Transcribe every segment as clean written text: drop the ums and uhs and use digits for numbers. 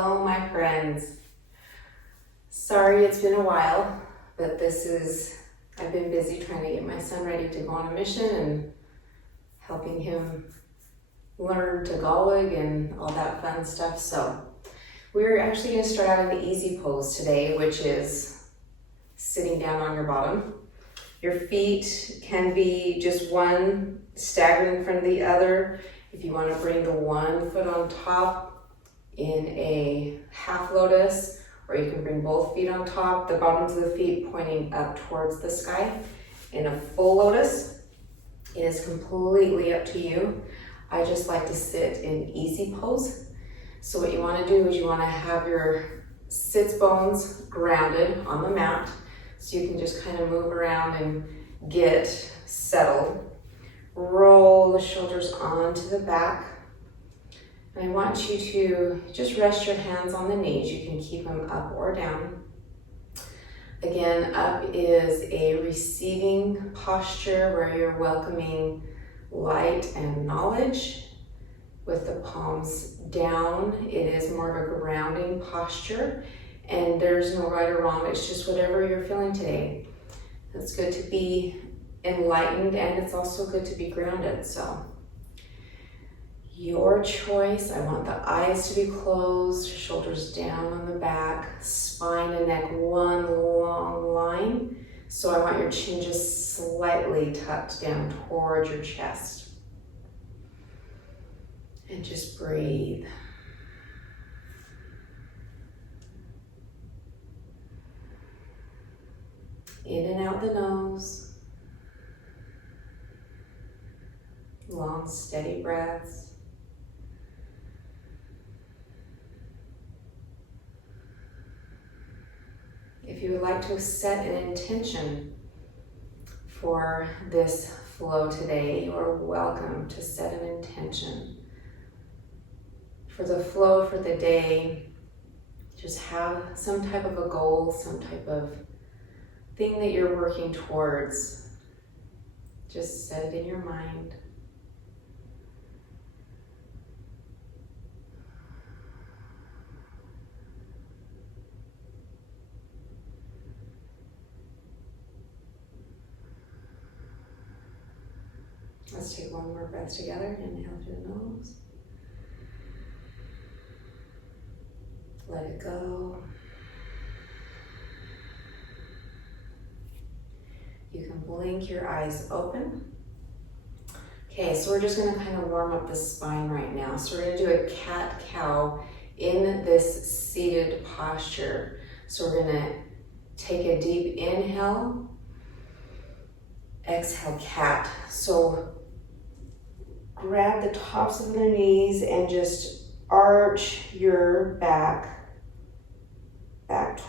Hello, my friends. Sorry it's been a while, but I've been busy trying to get my son ready to go on a mission and helping him learn Tagalog and all that fun stuff. So we're actually going to start out in the easy pose today, which is sitting down on your bottom. Your feet can be just one staggered in front of the other. If you want to bring the one foot on top in a half lotus, or you can bring both feet on top, the bottoms of the feet pointing up towards the sky. In a full lotus, it is completely up to you. I just like to sit in easy pose. So what you want to do is you want to have your sits bones grounded on the mat, so you can just kind of move around and get settled. Roll the shoulders onto the back. And I want you to just rest your hands on the knees. You can keep them up or down. Again, up is a receiving posture where you're welcoming light and knowledge. With the palms down, it is more of a grounding posture. And there's no right or wrong, it's just whatever you're feeling today. It's good to be enlightened, and it's also good to be grounded. So your choice. I want the eyes to be closed, shoulders down on the back, spine and neck one long line. So I want your chin just slightly tucked down towards your chest. And just breathe. In and out the nose. Long, steady breaths. If you would like to set an intention for this flow today, you are welcome to set an intention. For the flow for the day, just have some type of a goal, some type of thing that you're working towards. Just set it in your mind. Let's take one more breath together. Inhale through the nose. Let it go. You can blink your eyes open. Okay, so we're just going to kind of warm up the spine right now. So we're going to do a cat-cow in this seated posture. So we're going to take a deep inhale, exhale, cat. So grab the tops of the knees and just arch your back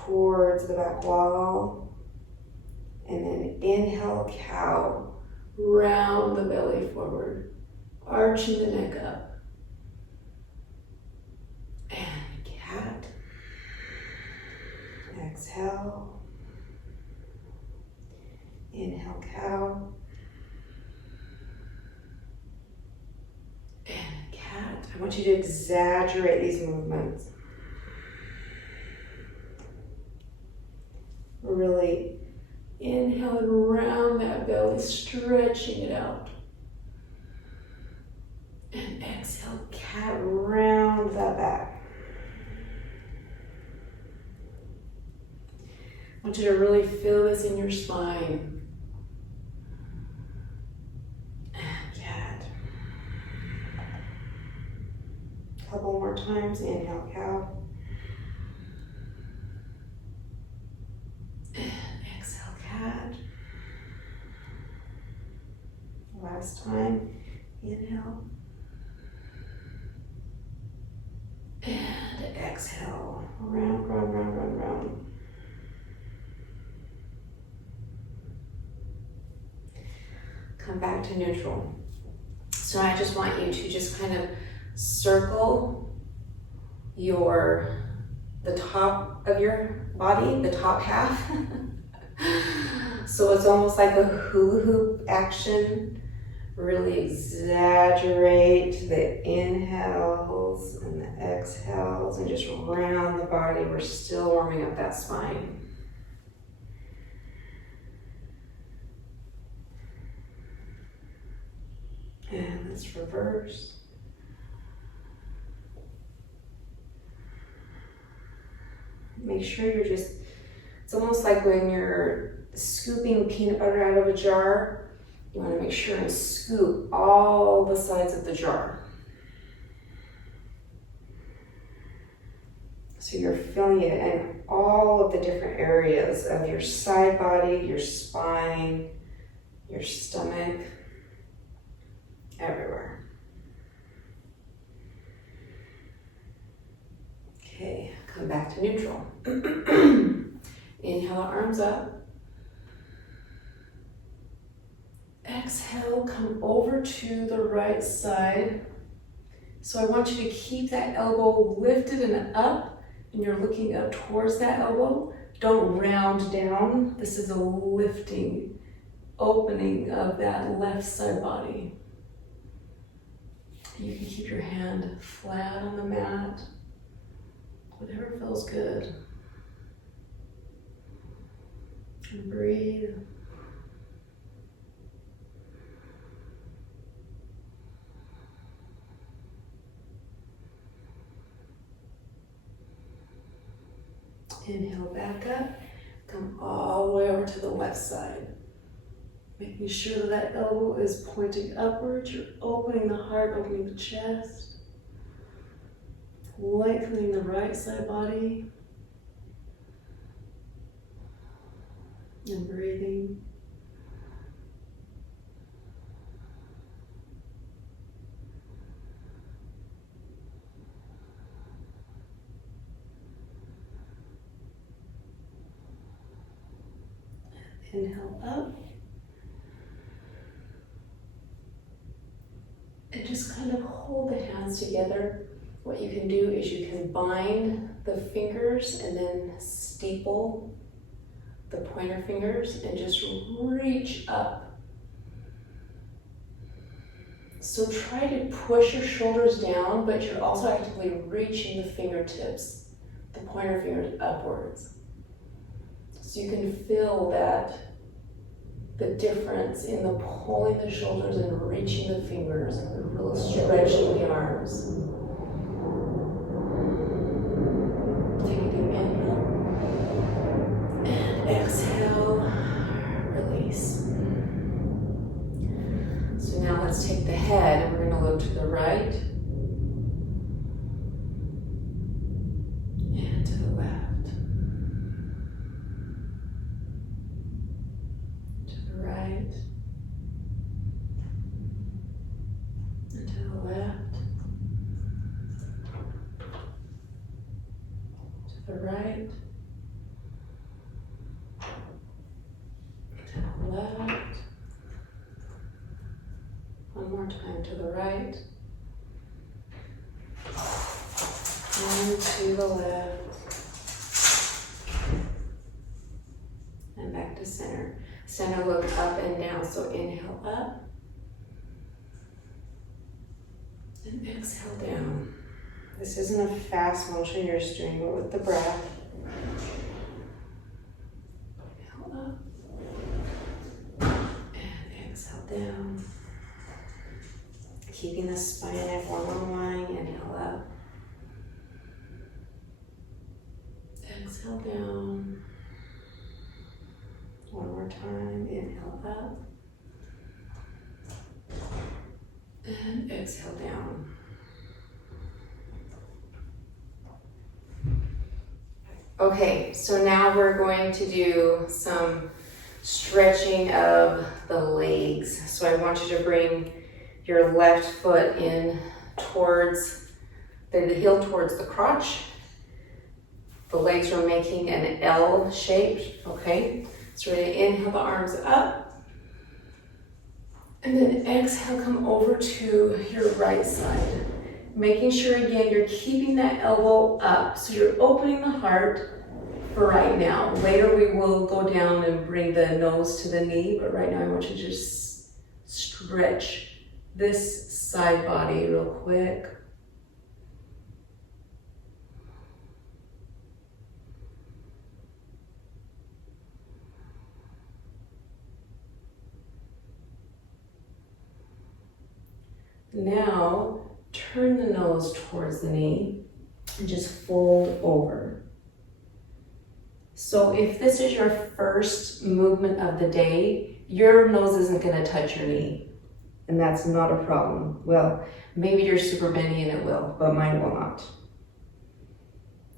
towards the back wall. And then inhale, cow, round the belly forward, arching the neck up. And cat. Exhale. Inhale, cow. And cat. I want you to exaggerate these movements. Really inhale and round that belly, stretching it out. And exhale, cat, round that back. I want you to really feel this in your spine. And cat. A couple more times. Inhale, cow. Last time, inhale, and exhale, round, round, round, round, round. Come back to neutral. So I just want you to just kind of circle the top of your body, the top half. So it's almost like a hula hoop action. Really exaggerate the inhales and the exhales and just round the body. We're still warming up that spine. And let's reverse. Make sure you're just, it's almost like when you're scooping peanut butter out of a jar. You want to make sure and scoop all the sides of the jar. So you're feeling it in all of the different areas of your side body, your spine, your stomach, everywhere. Okay, come back to neutral. Inhale, arms up. Exhale, come over to the right side. So I want you to keep that elbow lifted and up, and you're looking up towards that elbow. Don't round down. This is a lifting, opening of that left side body. You can keep your hand flat on the mat, whatever feels good. And breathe. Inhale back up, come all the way over to the left side. Making sure that elbow is pointing upwards, you're opening the heart, opening the chest. Lengthening the right side body. And breathing. Inhale up. And just kind of hold the hands together. What you can do is you can bind the fingers and then steeple the pointer fingers and just reach up. So try to push your shoulders down, but you're also actively reaching the fingertips, the pointer fingers upwards. So you can feel that, the difference in the pulling the shoulders and reaching the fingers and really stretching the arms. Take a deep inhale and exhale, release. So now let's take the head and we're going to look to the right and to the left. Right and to the left, to the right, to the left, one more time to the right, and to the left, and back to center. Center, look up and down, so inhale up, and exhale down. This isn't a fast motion, you're just doing it with the breath. Inhale up, and exhale down. Keeping the spine at one line, inhale up. Exhale down. One more time, inhale up, and exhale down. Okay, so now we're going to do some stretching of the legs. So I want you to bring your left foot in towards the heel towards the crotch. The legs are making an L shape, okay? So we're going to inhale the arms up, and then exhale, come over to your right side. Making sure again, you're keeping that elbow up. So you're opening the heart for right now. Later we will go down and bring the nose to the knee, but right now I want you to just stretch this side body real quick. Now, turn the nose towards the knee and just fold over. So if this is your first movement of the day, your nose isn't going to touch your knee, and that's not a problem. Well, maybe you're super bendy and it will, but mine will not.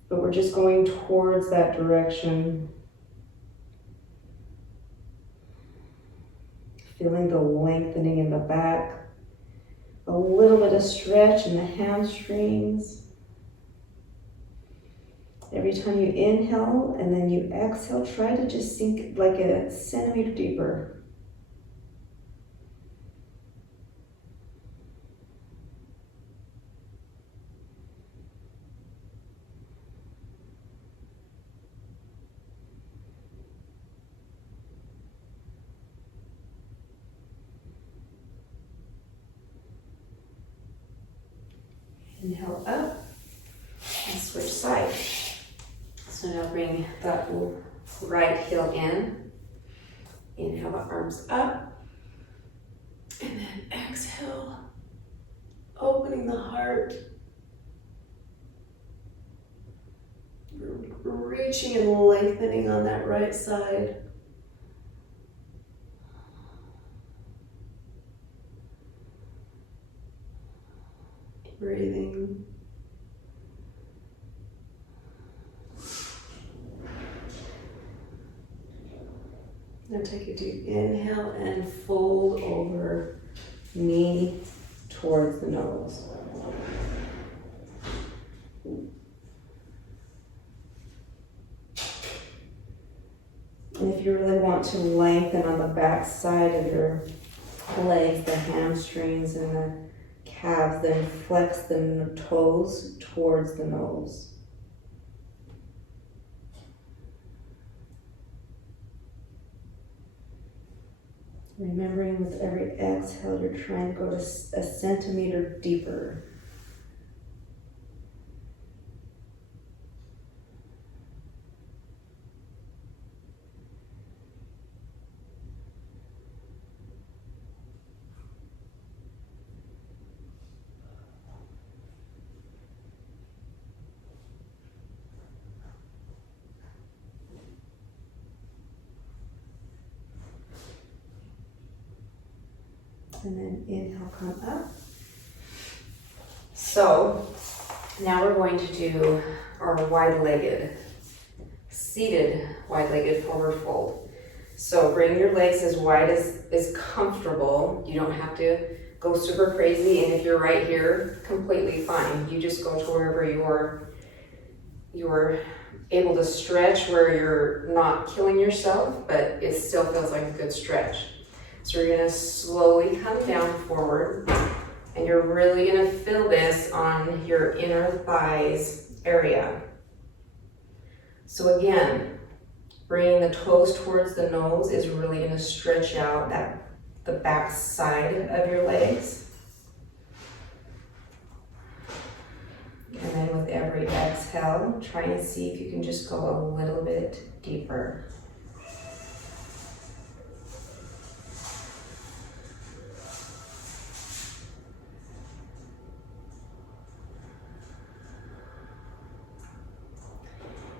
But we're just going towards that direction. Feeling the lengthening in the back. A little bit of stretch in the hamstrings. Every time you inhale and then you exhale, try to just sink like a centimeter deeper. Inhale up and switch side. So now bring that right heel in. Inhale the arms up. And then exhale, opening the heart. Reaching and lengthening on that right side. Breathing. Now take a deep inhale and fold over, knee towards the nose. And if you really want to lengthen on the back side of your legs, the hamstrings and the calves, then flex the toes towards the nose. Remembering with every exhale, you're trying to go to a centimeter deeper. And then inhale, come up. So now we're going to do our wide-legged, seated wide-legged forward fold. So bring your legs as wide as is comfortable. You don't have to go super crazy, and if you're right here, completely fine. You just go to wherever you're able to stretch, where you're not killing yourself, but it still feels like a good stretch. So you're gonna slowly come down forward, and you're really gonna feel this on your inner thighs area. So again, bringing the toes towards the nose is really gonna stretch out the back side of your legs. And then with every exhale, try and see if you can just go a little bit deeper.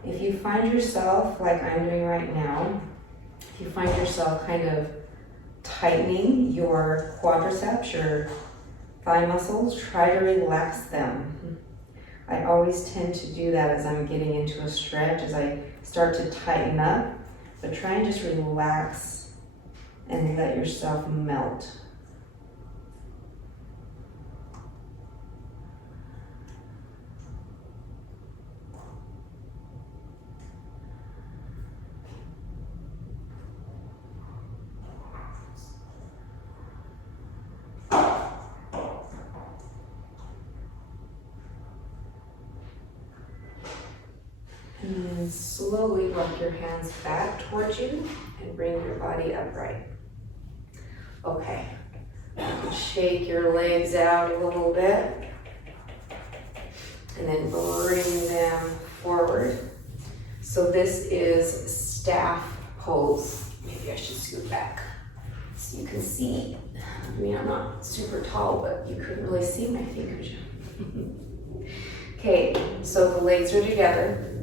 If you find yourself, like I'm doing right now, if you find yourself kind of tightening your quadriceps, your thigh muscles, try to relax them. I always tend to do that as I'm getting into a stretch, as I start to tighten up, but try and just relax and let yourself melt. And then slowly walk your hands back towards you and bring your body upright. Okay, shake your legs out a little bit. And then bring them forward. So this is staff pose. Maybe I should scoot back so you can see. I mean, I'm not super tall, but you couldn't really see my feet, could you? Okay, so the legs are together.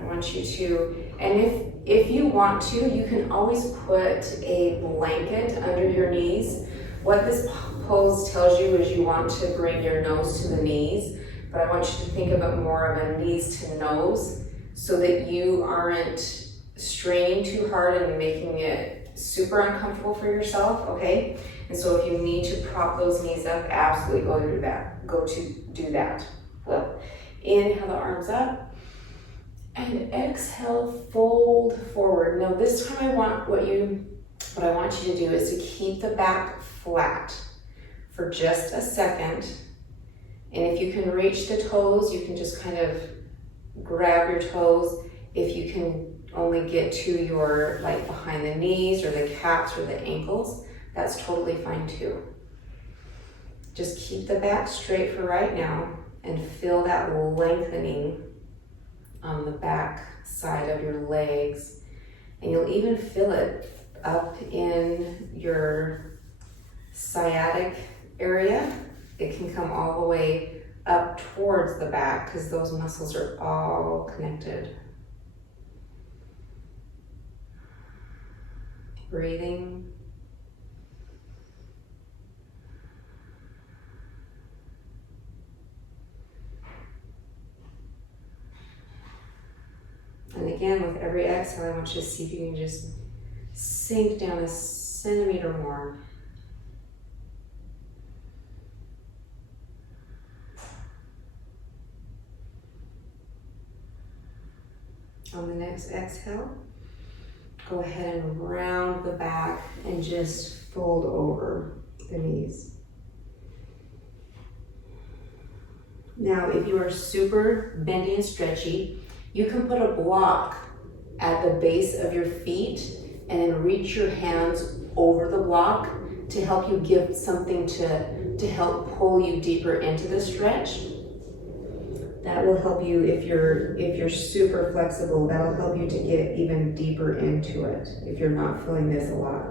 I want you to, and if you want to, you can always put a blanket under your knees. What this pose tells you is you want to bring your nose to the knees, but I want you to think of it more of a knees to nose so that you aren't straining too hard and making it super uncomfortable for yourself, okay? And so if you need to prop those knees up, absolutely go do that. Well, inhale the arms up and exhale, fold forward. Now this time what I want you to do is to keep the back flat for just a second. And if you can reach the toes, you can just kind of grab your toes. If you can only get to your, like behind the knees or the calves or the ankles, that's totally fine too. Just keep the back straight for right now and feel that lengthening on the back side of your legs. And you'll even feel it up in your sciatic area. It can come all the way up towards the back because those muscles are all connected. Breathing. And again, with every exhale, I want you to see if you can just sink down a centimeter more. On the next exhale, go ahead and round the back and just fold over the knees. Now, if you are super bendy and stretchy, you can put a block at the base of your feet and then reach your hands over the block to help you give something to help pull you deeper into the stretch. That will help you if you're super flexible. That'll help you to get even deeper into it if you're not feeling this a lot.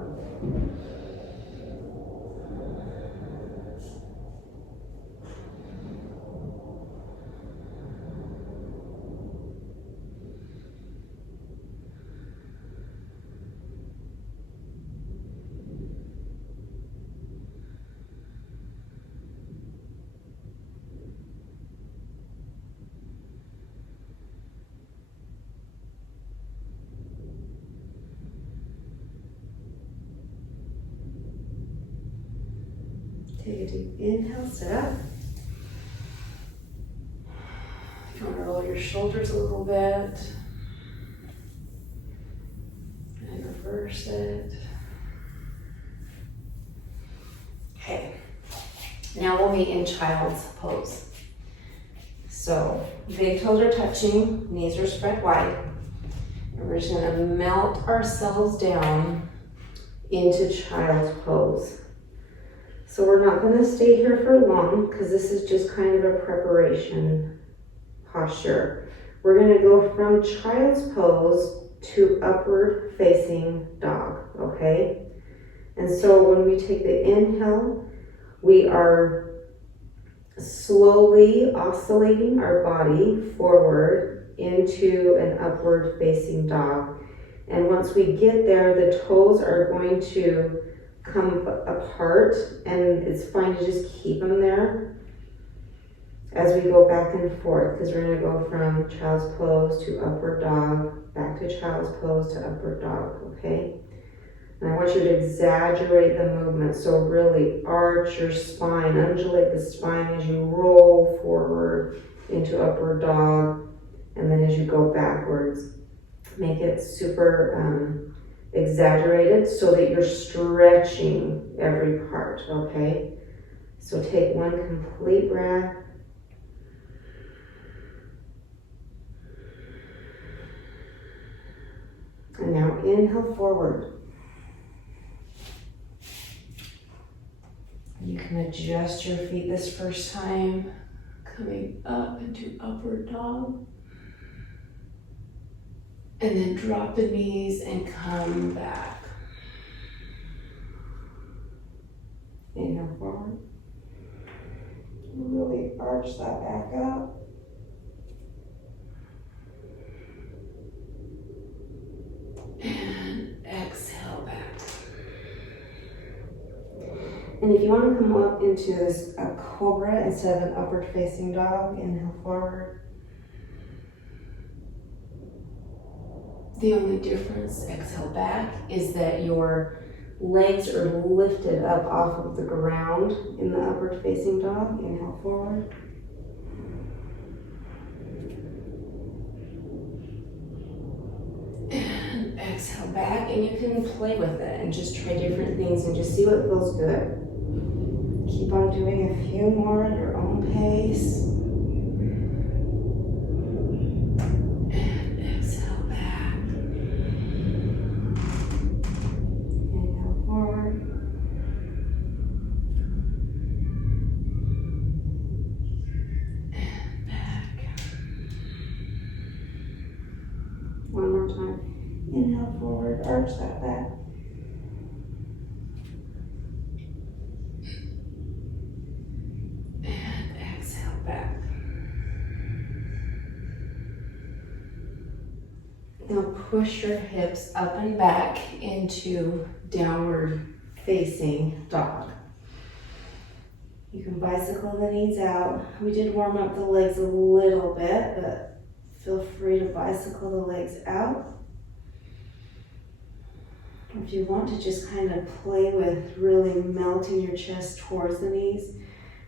Take a deep inhale, sit up. If you want to roll your shoulders a little bit and reverse it. Okay, now we'll meet in child's pose. So big toes are touching, knees are spread wide. And we're just going to melt ourselves down into child's pose. So we're not going to stay here for long because this is just kind of a preparation posture. We're going to go from child's pose to upward facing dog, okay? And so when we take the inhale, we are slowly oscillating our body forward into an upward facing dog. And once we get there, the toes are going to come apart, and it's fine to just keep them there as we go back and forth, because we're going to go from child's pose to upward dog, back to child's pose to upward dog, okay? And I want you to exaggerate the movement, so really arch your spine, undulate the spine as you roll forward into upward dog, and then as you go backwards, make it super exaggerated so that you're stretching every part, okay? So take one complete breath. And now inhale forward. can adjust your feet this first time. Coming up into upward dog. And then drop the knees and come back. Inhale forward. Really arch that back up. And exhale back. And if you want to come up into a cobra instead of an upward facing dog, inhale forward. The only difference, exhale back, is that your legs are lifted up off of the ground in the upward facing dog. Inhale forward. And exhale back, and you can play with it and just try different things and just see what feels good. Keep on doing a few more at your own pace. And exhale back. Inhale forward. And back. One more time. Inhale forward, arch that back. Now push your hips up and back into downward facing dog. You can bicycle the knees out. We did warm up the legs a little bit, but feel free to bicycle the legs out. If you want to just kind of play with really melting your chest towards the knees,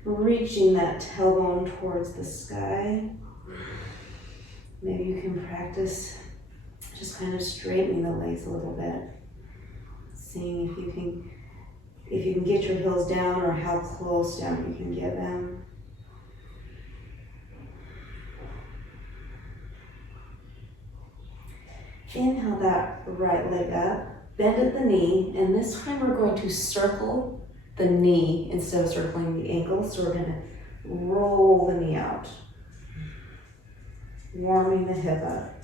reaching that tailbone towards the sky. Maybe you can practice just kind of straightening the legs a little bit. Seeing if you can get your heels down or how close down you can get them. Inhale that right leg up, bend at the knee, and this time we're going to circle the knee instead of circling the ankle. So we're going to roll the knee out, warming the hip up.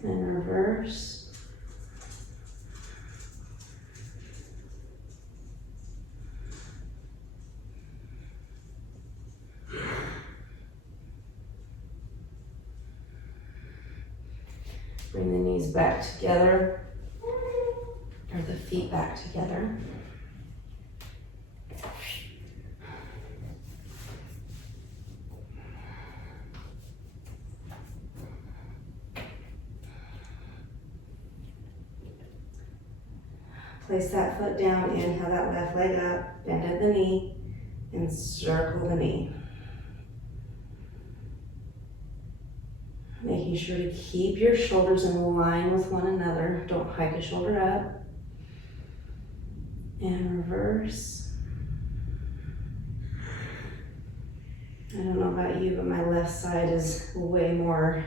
And reverse. Bring the knees back together, or the feet back together. Place that foot down, inhale that left leg up, bend at the knee, and circle the knee. Making sure to keep your shoulders in line with one another. Don't hike a shoulder up. And reverse. I don't know about you, but my left side is way more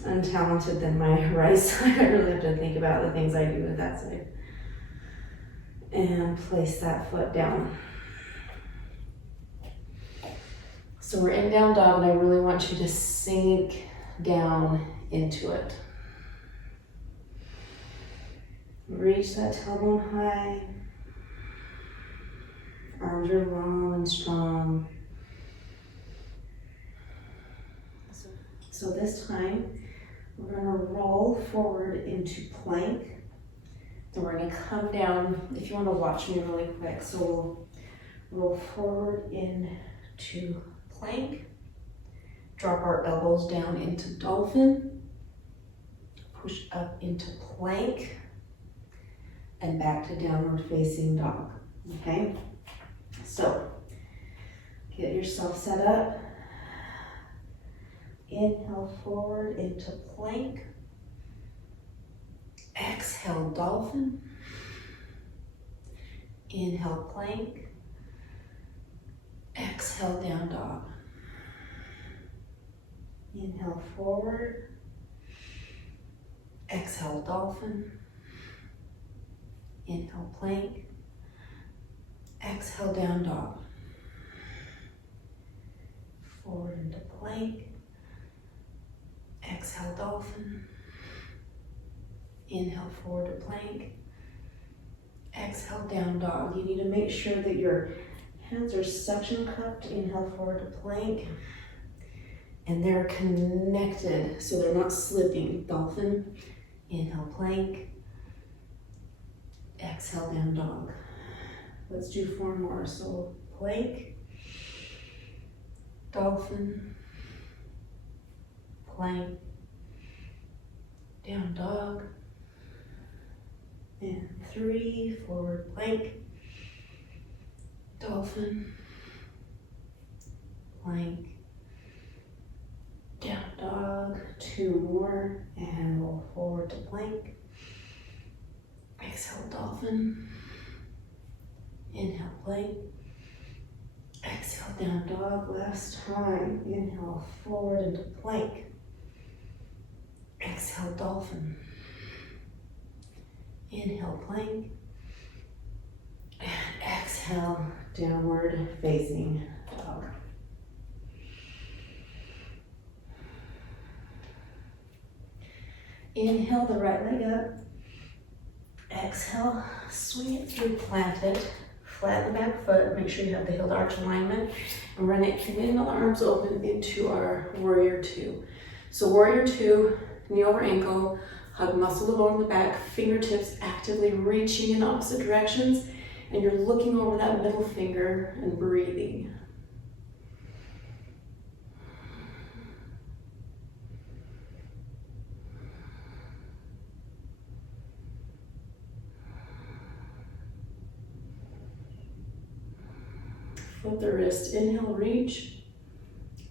untalented than my right side. I really have to think about the things I do with that side. And place that foot down. So we're in down dog, and I really want you to sink down into it. Reach that tailbone high. Arms are long and strong. So this time, we're going to roll forward into plank. Then we're going to come down, if you want to watch me really quick. So we'll roll forward into plank. Drop our elbows down into dolphin. Push up into plank. And back to downward facing dog. Okay? So, get yourself set up. Inhale forward into plank. Exhale, dolphin. Inhale, plank. Exhale, down dog. Inhale forward. Exhale dolphin. Inhale plank. Exhale down dog. Forward into plank. Exhale dolphin. Inhale forward to plank. Exhale down dog. You need to make sure that your hands are suction cupped. Inhale forward to plank. And they're connected so they're not slipping. Dolphin. Inhale plank. Exhale down dog. Let's do 4 more. So plank. Dolphin. Plank. Down dog. And 3, forward plank. Dolphin. Plank. Down dog. 2 more. And roll forward to plank. Exhale dolphin. Inhale plank. Exhale down dog. Last time. Inhale forward into plank. Exhale dolphin. Inhale plank. And exhale downward facing dog. Inhale the right leg up. Exhale, swing it through, plant it. Flatten the back foot, make sure you have the heel to arch alignment. And we're gonna extend the arms open into our warrior 2. So warrior 2, knee over ankle, hug muscle the bone in the back, fingertips actively reaching in opposite directions, and you're looking over that middle finger and breathing. Flip the wrist, inhale, reach.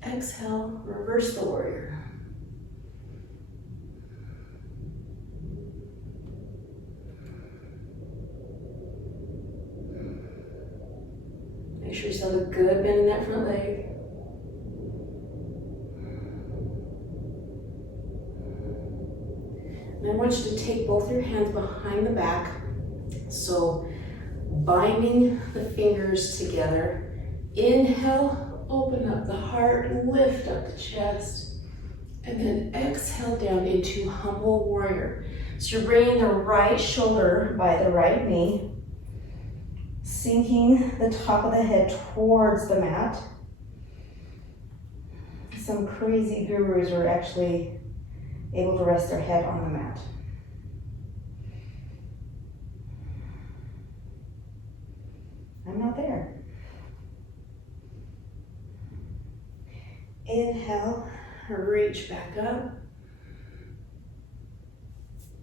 Exhale, reverse the warrior. Make sure you still have a good bend in that front leg. And I want you to take both your hands behind the back. So binding the fingers together. Inhale, open up the heart, lift up the chest, and then exhale down into humble warrior. So you're bringing the right shoulder by the right knee, sinking the top of the head towards the mat. Some crazy gurus are actually able to rest their head on the mat. I'm not there. Inhale, reach back up.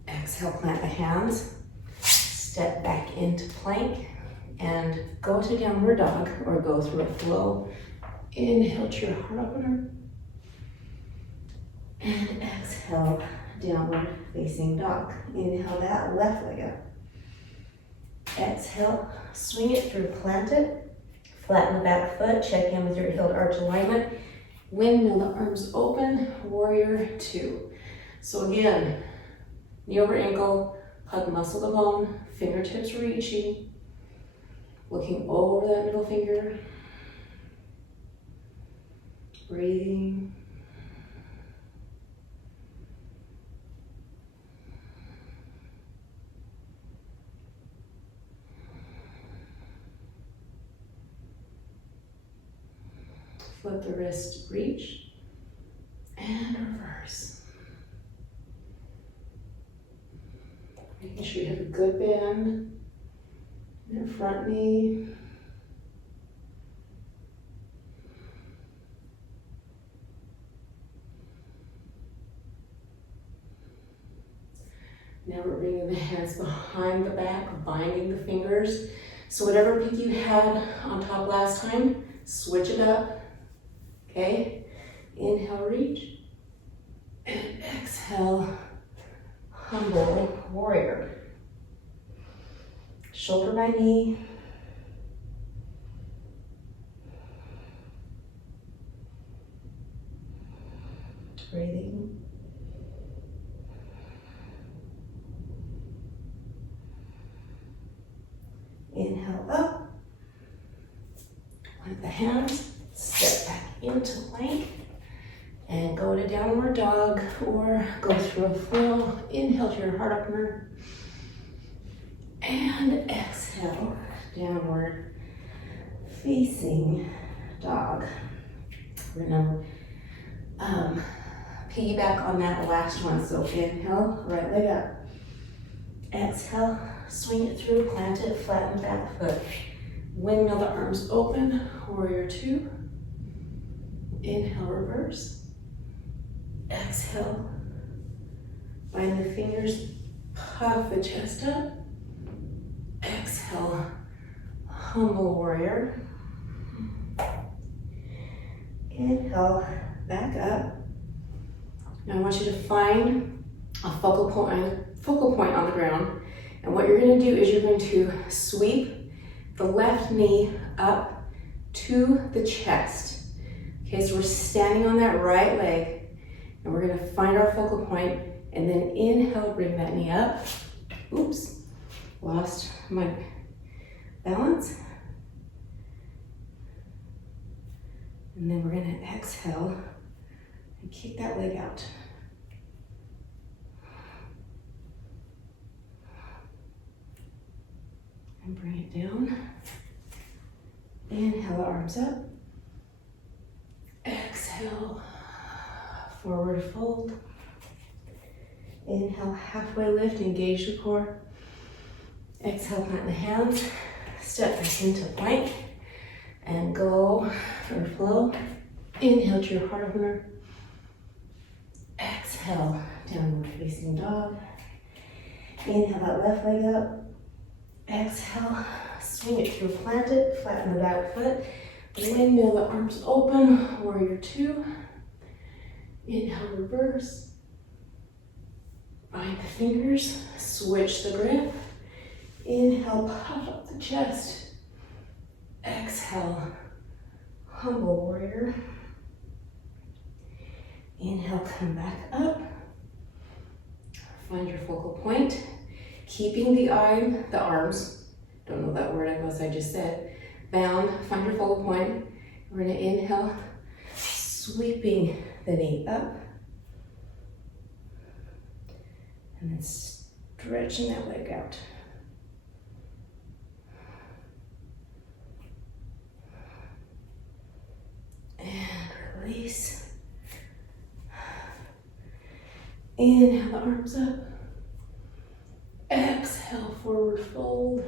Exhale, plant the hands. Step back into plank and go to downward dog or go through a flow. Inhale to your heart opener. And exhale, downward facing dog. Inhale that left leg up. Exhale, swing it through, plant it. Flatten the back foot, check in with your heel to arch alignment. Windmill the arms open, warrior 2. So again, knee over ankle, hug muscle to bone, fingertips reaching, looking over that middle finger, breathing. Flip the wrist, reach, and reverse. Making sure you have a good bend in your front knee. Now we're bringing the hands behind the back, binding the fingers. So whatever peak you had on top last time, switch it up. Okay, inhale, reach, and exhale, humble warrior. Shoulder by knee. breathing. Inhale up. Plant the hands, step back into plank, and go to downward dog or go through a flow. Inhale to your heart opener, and exhale, downward facing dog. We're gonna piggyback on that last one. So inhale, right leg up. Exhale, swing it through, plant it, flatten the back foot. Windmill the arms open, warrior two. Inhale, reverse. Exhale, bind the fingers, puff the chest up. Exhale, humble warrior. Inhale, back up. Now I want you to find a focal point on the ground. And what you're going to do is you're going to sweep the left knee up to the chest. Okay, so we're standing on that right leg, and we're going to find our focal point, and then inhale, bring that knee up. Oops, lost my balance. And then we're going to exhale and kick that leg out. And bring it down. Inhale, the arms up. Exhale, forward fold. Inhale, halfway lift, engage the core. Exhale, plant the hands, step back into plank, and go or flow. Inhale to your heart opener. Exhale, downward facing dog. Inhale, that left leg up. Exhale, swing it through, plant it, flatten the back foot. Windmill the arms open, warrior two. Inhale, reverse. Bind the fingers, switch the grip. Inhale, puff up the chest. Exhale, humble warrior. Inhale, come back up. Find your focal point. Keeping the arms, don't know that word unless I just said, bound, find your focal point. We're gonna inhale, sweeping the knee up. And then stretching that leg out. And release. Inhale, the arms up. Exhale, forward fold.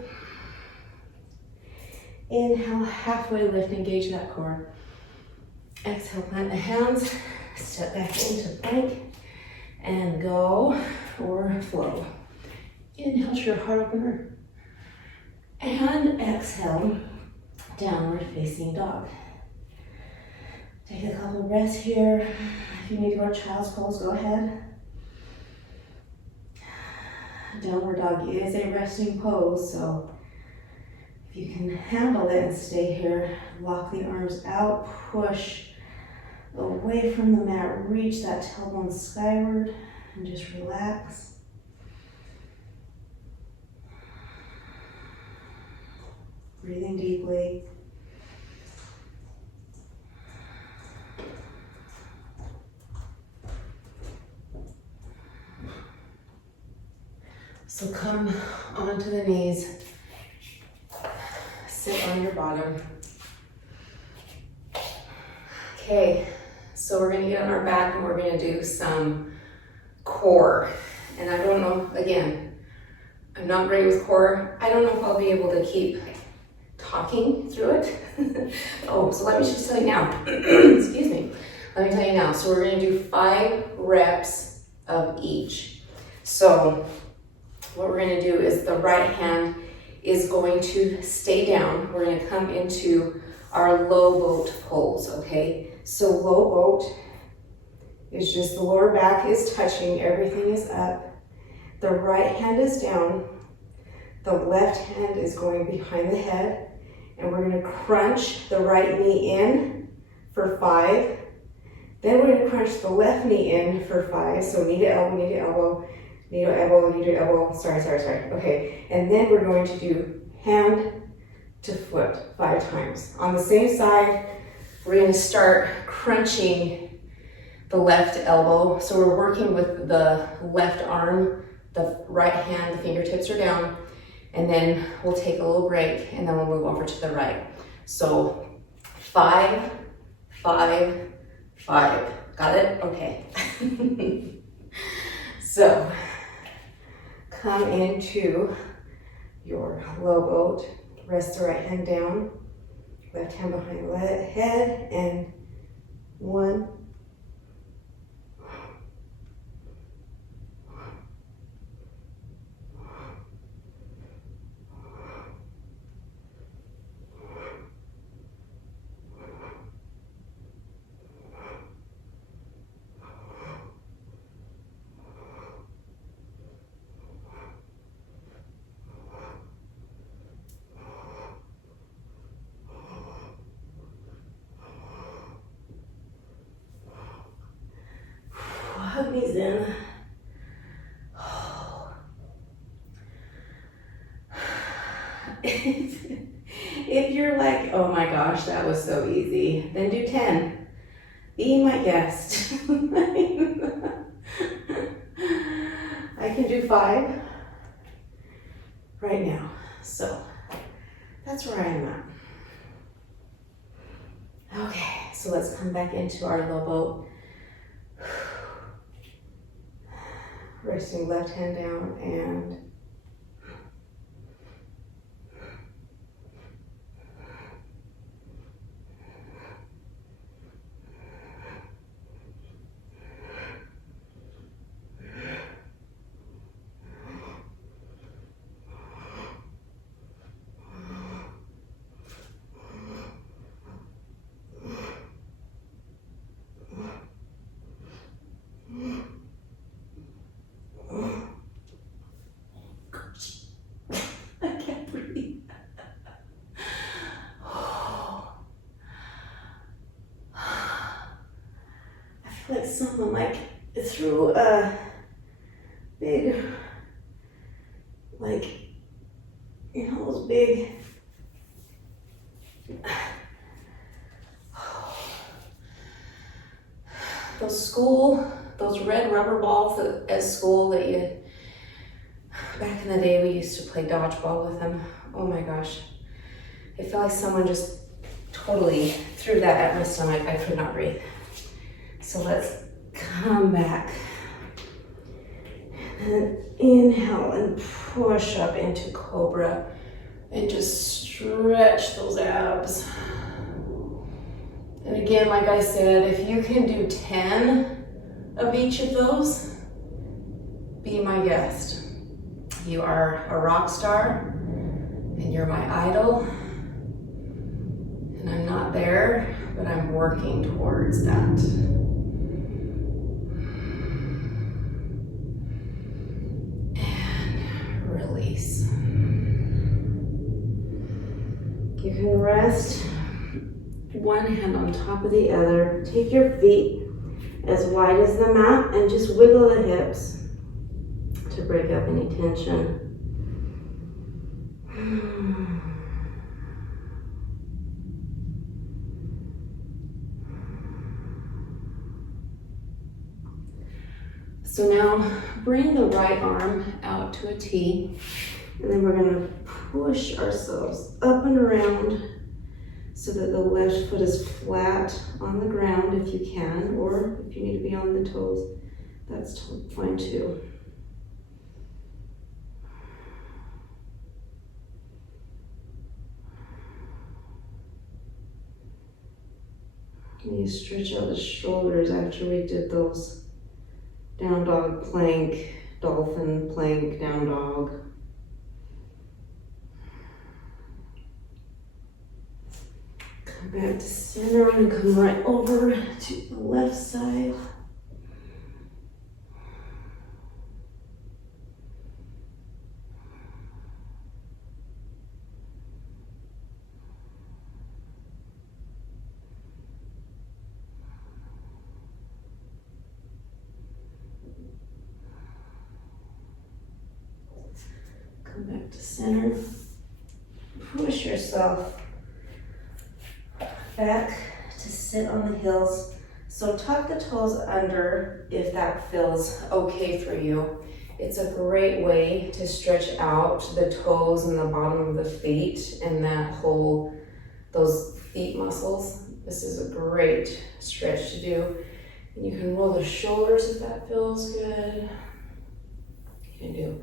Inhale, halfway lift, engage that core. Exhale, plant the hands, step back into plank, and go or flow. Inhale to your heart opener. And exhale, downward facing dog. Take a couple breaths here. If you need to go to child's pose, go ahead. Downward dog is a resting pose, so if you can handle it and stay here, lock the arms out, push away from the mat, reach that tailbone skyward, and just relax. Breathing deeply. So come onto the knees, sit on your bottom. Okay, so we're gonna get on our back and we're gonna do some core. And I don't know, again, I'm not great with core. I don't know if I'll be able to keep talking through it. So let me just tell you now, excuse me. Let me tell you now, so we're gonna do 5 reps of each. So what we're gonna do is the right hand is going to stay down. We're gonna come into our low boat pose, okay? So low boat is just the lower back is touching, everything is up. The right hand is down. The left hand is going behind the head. And we're gonna crunch the right knee in for 5. Then we're going to crunch the left knee in for 5. So knee to elbow, knee to elbow, knee to elbow, knee to elbow. Sorry. Okay. And then we're going to do hand to foot 5 times. On the same side, we're going to start crunching the left elbow. So we're working with the left arm, the right hand, the fingertips are down. And then we'll take a little break and then we'll move over to the right. So 5, 5, 5. Got it? Okay. So come into your low boat. Rest the right hand down. Left hand behind the head. And 1. Hug these in. If you're like, oh my gosh, that was so easy, then do 10. Be my guest. I can do 5 right now. So that's where I am at. Okay, so let's come back into our low boat. Resting left hand down and like someone like threw a big, like, you know, those big, those red rubber balls at school that you, back in the day we used to play dodgeball with them. Oh my gosh. It felt like someone just totally threw that at my stomach. I could not breathe. So let's come back and inhale and push up into Cobra and just stretch those abs. And again, like I said, if you can do 10 of each of those, be my guest. You are a rock star and you're my idol. And I'm not there, but I'm working towards that. Release. You can rest one hand on top of the other. Take your feet as wide as the mat and just wiggle the hips to break up any tension. So now bring the right arm out to a T, and then we're going to push ourselves up and around so that the left foot is flat on the ground if you can, or if you need to be on the toes, that's fine too. And you stretch out the shoulders after we did those down dog plank, dolphin plank, down dog. Come back to center and come right over to the left side. Come back to center. Push yourself back to sit on the heels. So tuck the toes under if that feels okay for you. It's a great way to stretch out the toes and the bottom of the feet and those feet muscles. This is a great stretch to do. And you can roll the shoulders if that feels good. You can do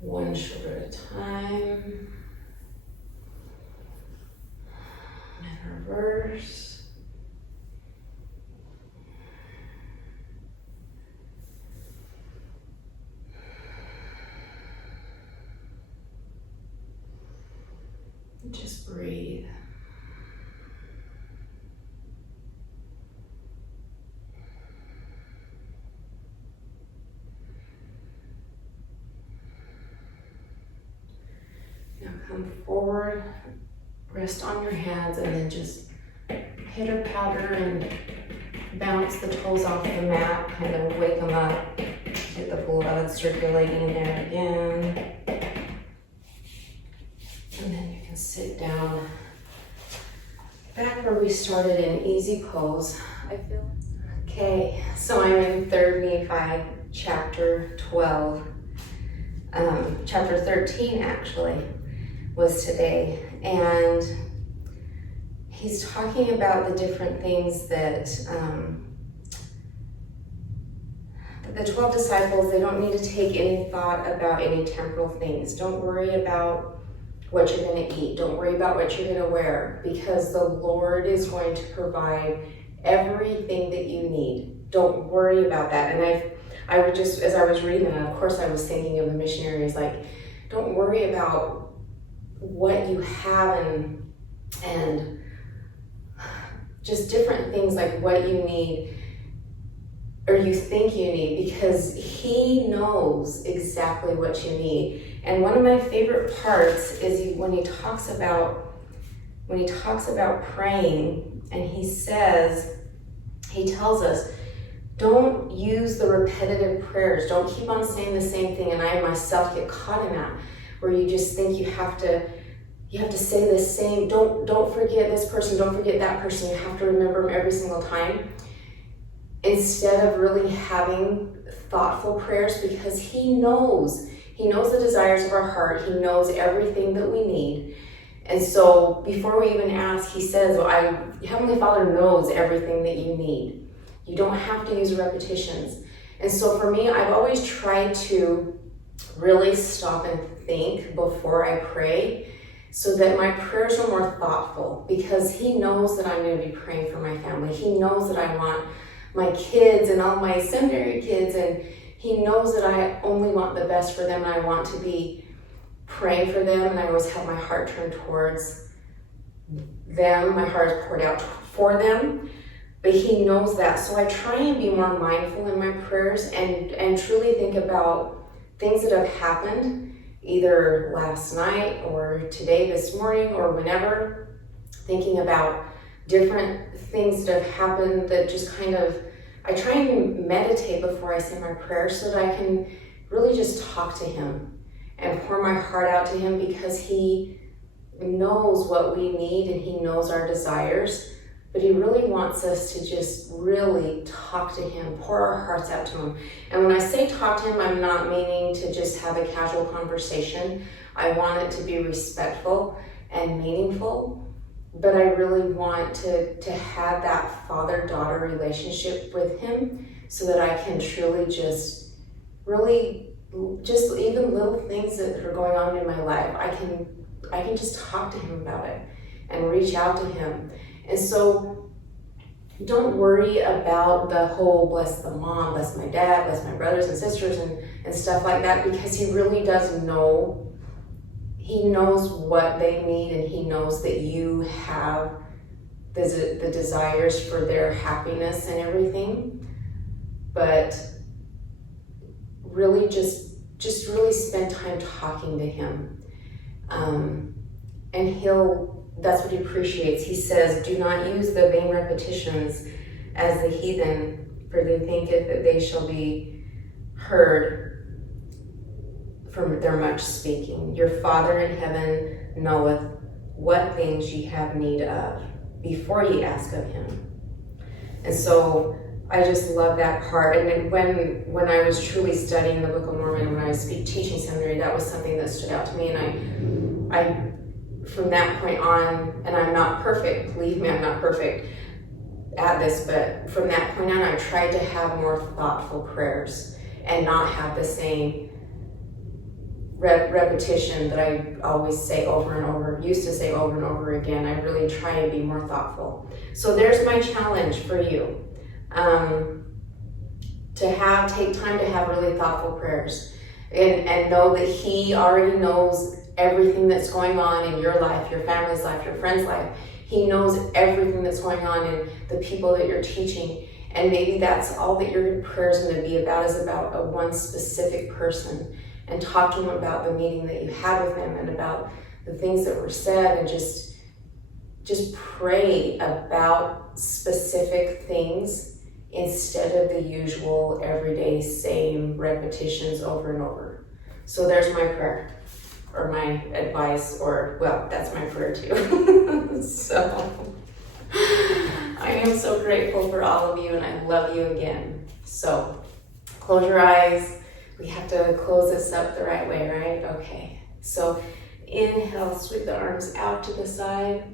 one shoulder at a time. And reverse. Just breathe. Now come forward, rest on your hands, and then just pitter patter and bounce the toes off the mat, kind of wake them up, get the blood circulating in there again. And then you can sit down back where we started in easy pose. I feel. Okay, so I'm in 3 Nephi, chapter 12. Chapter 13 actually was today, and he's talking about the different things that the 12 disciples, they don't need to take any thought about any temporal things. Don't worry about what you're going to eat. Don't worry about what you're going to wear, because the Lord is going to provide everything that you need. Don't worry about that. And I would just, as I was reading that, of course I was thinking of the missionaries, like, don't worry about what you have and just different things like what you need or you think you need, because he knows exactly what you need. And one of my favorite parts is when he talks about praying, and he tells us, don't use the repetitive prayers. Don't keep on saying the same thing. And I myself get caught in that, where you just think you have to say the same. Don't forget this person. Don't forget that person. You have to remember them every single time, instead of really having thoughtful prayers, because he knows the desires of our heart. He knows everything that we need. And so before we even ask, he says, Heavenly Father knows everything that you need. You don't have to use repetitions. And so for me, I've always tried to really stop and think before I pray, so that my prayers are more thoughtful, because he knows that I'm going to be praying for my family. He knows that I want my kids and all my seminary kids, and he knows that I only want the best for them, and I want to be praying for them, and I always have my heart turned towards them. My heart is poured out for them, but he knows that. So I try and be more mindful in my prayers and truly think about things that have happened, either last night or today, this morning, or whenever, thinking about different things that have happened that just kind of, I try and meditate before I say my prayer, so that I can really just talk to him and pour my heart out to him, because he knows what we need and he knows our desires, but he really wants us to just really talk to him, pour our hearts out to him. And when I say talk to him, I'm not meaning to just have a casual conversation. I want it to be respectful and meaningful. But I really want to have that father-daughter relationship with him, so that I can truly just even little things that are going on in my life, I can just talk to him about it and reach out to him. And so don't worry about the whole bless the mom, bless my dad, bless my brothers and sisters and stuff like that, because he really does know. He knows what they need, and he knows that you have the desires for their happiness and everything. But really just really spend time talking to him. And that's what he appreciates. He says, do not use the vain repetitions as the heathen, for they think that they shall be heard. for their much speaking. Your Father in heaven knoweth what things ye have need of before ye ask of him. And so I just love that part. And then when I was truly studying the Book of Mormon, when I was teaching seminary, that was something that stood out to me. And I from that point on, and I'm not perfect, believe me, I'm not perfect at this, but from that point on, I tried to have more thoughtful prayers and not have the same repetition that I always say over and over, used to say over and over again. I really try and be more thoughtful. So there's my challenge for you, to take time to have really thoughtful prayers and know that he already knows everything that's going on in your life, your family's life, your friend's life. He knows everything that's going on in the people that you're teaching. And maybe that's all that your prayer is going to be about, is about a one specific person, and talk to them about the meeting that you had with them and about the things that were said, and just pray about specific things instead of the usual everyday same repetitions over and over. So there's my prayer, or my advice, or well, that's my prayer too. So I am so grateful for all of you, and I love you again. So close your eyes. We have to close this up the right way, right? Okay. So inhale, sweep the arms out to the side.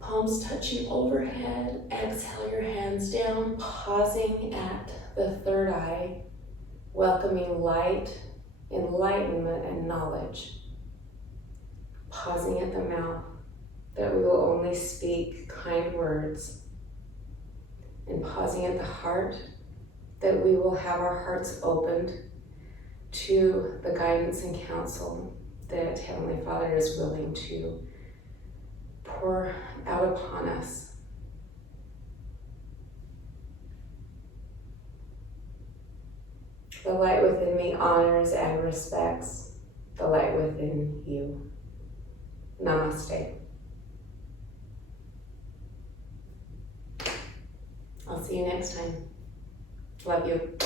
Palms touching overhead. Exhale your hands down, pausing at the third eye, welcoming light, enlightenment, and knowledge. Pausing at the mouth, that we will only speak kind words. And pausing at the heart, that we will have our hearts opened to the guidance and counsel that Heavenly Father is willing to pour out upon us. The light within me honors and respects the light within you. Namaste. I'll see you next time. Love you.